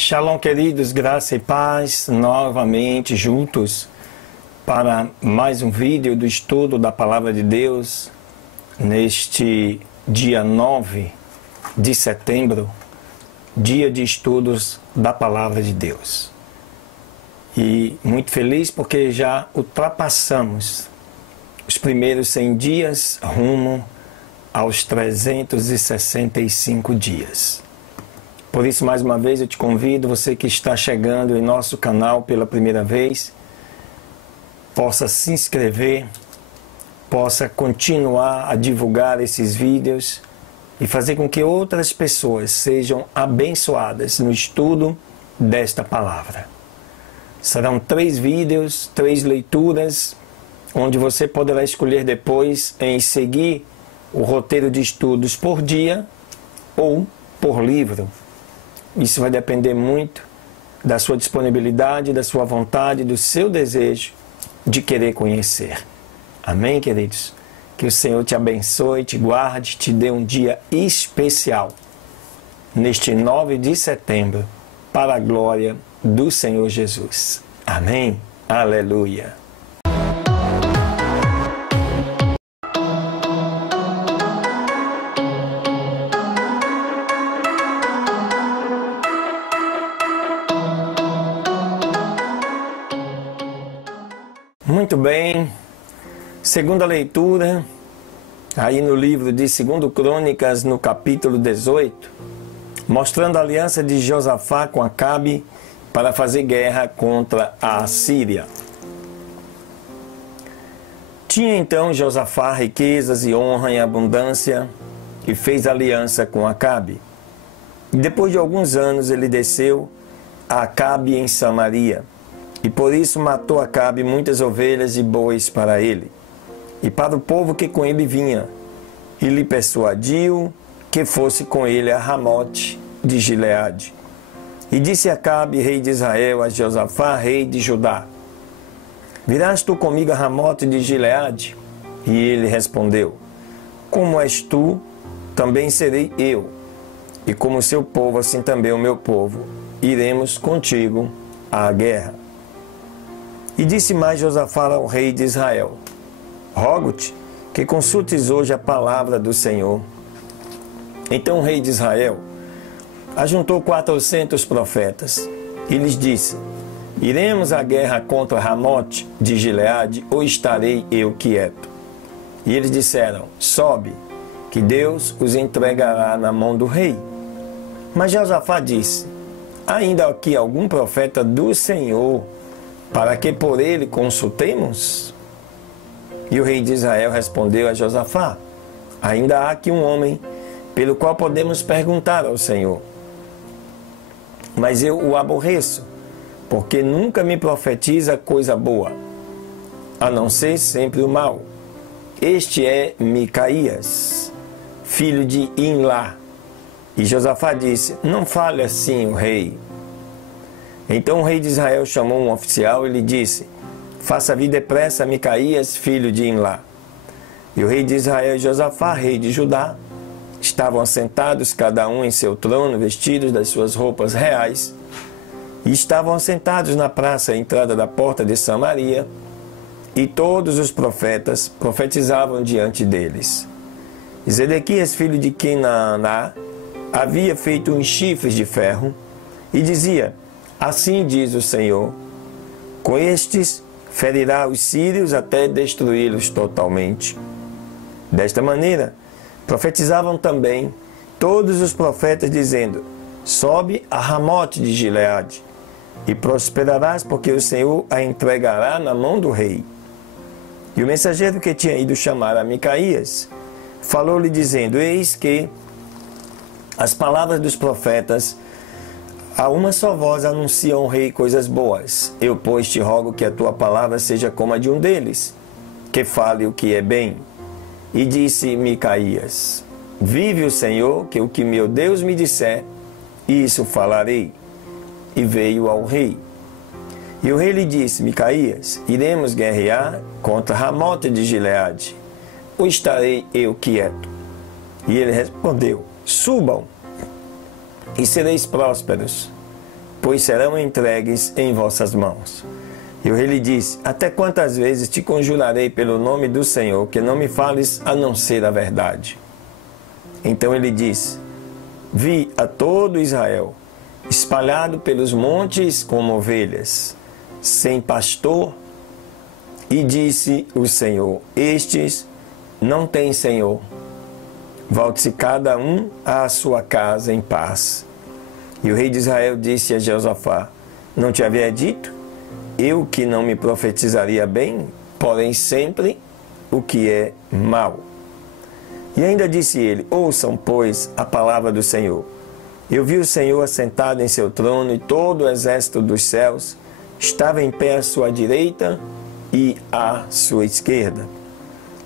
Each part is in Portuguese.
Shalom, queridos, graça e paz, novamente juntos para mais um vídeo do estudo da Palavra de Deus, neste dia 9 de setembro, dia de estudos da Palavra de Deus. E muito feliz porque já ultrapassamos os primeiros 100 dias rumo aos 365 dias. Por isso, mais uma vez, eu te convido, você que está chegando em nosso canal pela primeira vez, possa se inscrever, possa continuar a divulgar esses vídeos e fazer com que outras pessoas sejam abençoadas no estudo desta palavra. Serão 3 vídeos, 3 leituras, onde você poderá escolher depois em seguir o roteiro de estudos por dia ou por livro. Isso vai depender muito da sua disponibilidade, da sua vontade, do seu desejo de querer conhecer. Amém, queridos? Que o Senhor te abençoe, te guarde, te dê um dia especial neste 9 de setembro, para a glória do Senhor Jesus. Amém? Aleluia! Muito bem, segunda leitura, aí no livro de 2 Crônicas, no capítulo 18, mostrando a aliança de Josafá com Acabe para fazer guerra contra a Assíria. Tinha então Josafá riquezas e honra em abundância e fez aliança com Acabe. E depois de alguns anos ele desceu a Acabe em Samaria. E por isso matou Acabe muitas ovelhas e bois para ele, e para o povo que com ele vinha, e lhe persuadiu que fosse com ele a Ramote de Gileade. E disse Acabe, rei de Israel, a Josafá, rei de Judá: Virás tu comigo a Ramote de Gileade? E ele respondeu: Como és tu, também serei eu, e como o seu povo, assim também o meu povo. Iremos contigo à guerra. E disse mais Josafá ao rei de Israel: Rogo-te que consultes hoje a palavra do Senhor. Então o rei de Israel ajuntou 400 profetas e lhes disse: Iremos à guerra contra Ramote de Gileade, ou estarei eu quieto? E eles disseram: Sobe, que Deus os entregará na mão do rei. Mas Josafá disse: Ainda aqui algum profeta do Senhor, para que por ele consultemos? E o rei de Israel respondeu a Josafá: Ainda há aqui um homem pelo qual podemos perguntar ao Senhor. Mas eu o aborreço, porque nunca me profetiza coisa boa, a não ser sempre o mal. Este é Micaías, filho de Imlá. E Josafá disse: Não fale assim, o rei. Então o rei de Israel chamou um oficial e lhe disse: Faça vir depressa a Micaías, filho de Imlá. E o rei de Israel e Josafá, rei de Judá, estavam assentados, cada um em seu trono, vestidos das suas roupas reais, e estavam assentados na praça à entrada da porta de Samaria, e todos os profetas profetizavam diante deles. E Zedequias, filho de Quenaná, havia feito uns chifres de ferro, e dizia: Assim diz o Senhor: Com estes ferirá os sírios até destruí-los totalmente. Desta maneira, profetizavam também todos os profetas, dizendo: Sobe a Ramote de Gileade, e prosperarás, porque o Senhor a entregará na mão do rei. E o mensageiro que tinha ido chamar a Micaías falou-lhe, dizendo: Eis que as palavras dos profetas a uma só voz anunciam ao rei coisas boas. Eu, pois, te rogo que a tua palavra seja como a de um deles, que fale o que é bem. E disse Micaías: Vive o Senhor, que o que meu Deus me disser, isso falarei. E veio ao rei. E o rei lhe disse: Micaías, iremos guerrear contra Ramote de Gileade, ou estarei eu quieto? E ele respondeu: Subam, e sereis prósperos. pois serão entregues em vossas mãos. E o rei lhe disse: até quantas vezes te conjurarei pelo nome do Senhor, que não me fales a não ser a verdade? Então ele disse: vi a todo Israel, espalhado pelos montes como ovelhas, sem pastor, e disse o Senhor: estes não têm Senhor. Volte-se cada um à sua casa em paz. E o rei de Israel disse a Josafá: não te havia dito, eu que não me profetizaria bem, porém sempre o que é mal? E ainda disse ele: ouçam, pois, a palavra do Senhor. Eu vi o Senhor assentado em seu trono, e todo o exército dos céus estava em pé à sua direita e à sua esquerda.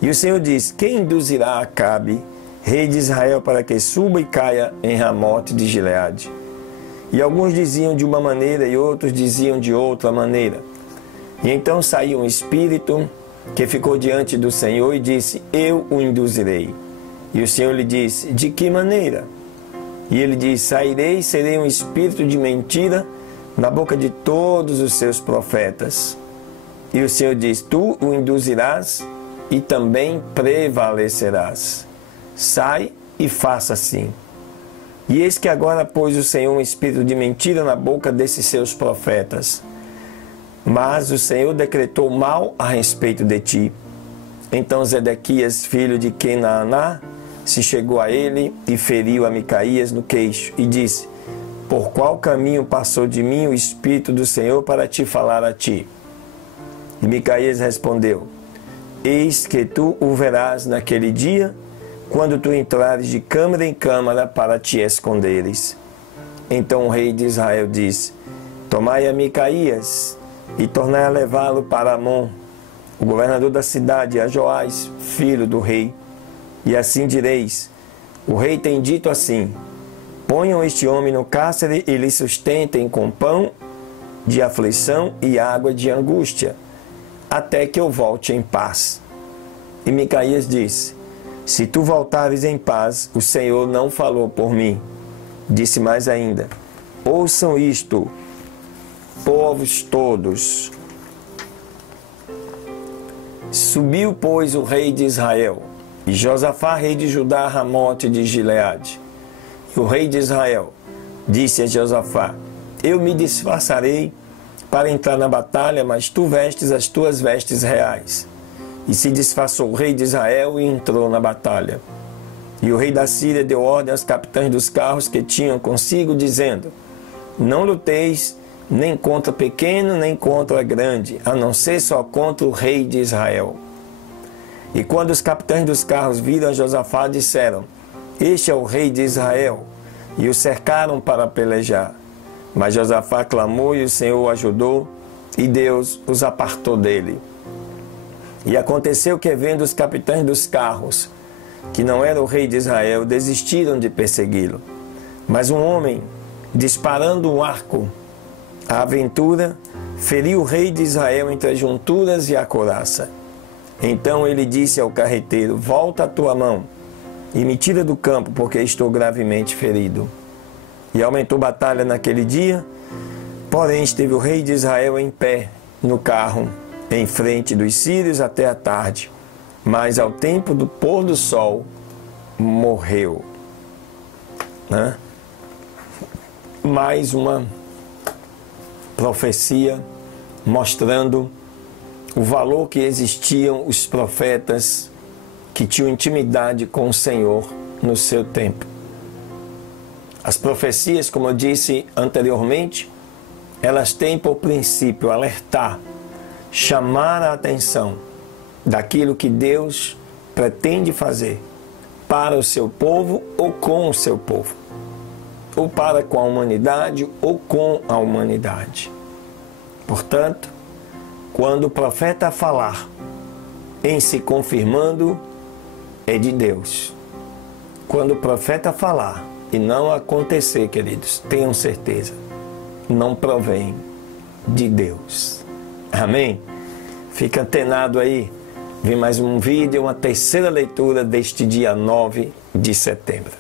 E o Senhor diz: quem induzirá Acabe, rei de Israel, para que suba e caia em Ramote de Gileade? E alguns diziam de uma maneira e outros diziam de outra maneira. E então saiu um espírito que ficou diante do Senhor e disse: eu o induzirei. E o Senhor lhe disse: de que maneira? E ele disse: sairei e serei um espírito de mentira na boca de todos os seus profetas. E o Senhor diz: tu o induzirás e também prevalecerás. Sai e faça assim. E eis que agora pôs o Senhor um espírito de mentira na boca desses seus profetas. Mas o Senhor decretou mal a respeito de ti. Então Zedequias, filho de Kenaaná, se chegou a ele e feriu a Micaías no queixo e disse: por qual caminho passou de mim o Espírito do Senhor para te falar a ti? E Micaías respondeu: eis que tu o verás naquele dia, quando tu entrares de câmara em câmara para te esconderes. Então o rei de Israel disse: tomai a Micaías e tornai a levá-lo para Amon, o governador da cidade, a Joás, filho do rei. E assim direis: o rei tem dito assim: ponham este homem no cárcere e lhe sustentem com pão de aflição e água de angústia, até que eu volte em paz. E Micaías disse: se tu voltares em paz, o Senhor não falou por mim. Disse mais ainda: ouçam isto, povos todos. Subiu, pois, o rei de Israel, e Josafá, rei de Judá, a Ramote de Gileade. E o rei de Israel disse a Josafá: eu me disfarçarei para entrar na batalha, mas tu vestes as tuas vestes reais. E se disfarçou o rei de Israel e entrou na batalha. E o rei da Síria deu ordem aos capitães dos carros que tinham consigo, dizendo: não luteis nem contra pequeno, nem contra grande, a não ser só contra o rei de Israel. E quando os capitães dos carros viram a Josafá, disseram: este é o rei de Israel. E o cercaram para pelejar. Mas Josafá clamou e o Senhor o ajudou, e Deus os apartou dele. E aconteceu que, vendo os capitães dos carros, que não era o rei de Israel, desistiram de persegui-lo. Mas um homem, disparando um arco à aventura, feriu o rei de Israel entre as junturas e a couraça. Então ele disse ao carreteiro: volta a tua mão e me tira do campo, porque estou gravemente ferido. E aumentou batalha naquele dia, porém esteve o rei de Israel em pé no carro, em frente dos sírios até a tarde, mas ao tempo do pôr do sol morreu. Mais uma profecia mostrando o valor que existiam os profetas que tinham intimidade com o Senhor no seu tempo. As profecias, como eu disse anteriormente, elas têm por princípio alertar, chamar a atenção daquilo que Deus pretende fazer para o seu povo ou com o seu povo, ou para com a humanidade ou com a humanidade. Portanto, quando o profeta falar em se confirmando, é de Deus. Quando o profeta falar e não acontecer, queridos, tenham certeza, não provém de Deus. Amém? Fica antenado aí. Vem mais um vídeo, uma terceira leitura deste dia 9 de setembro.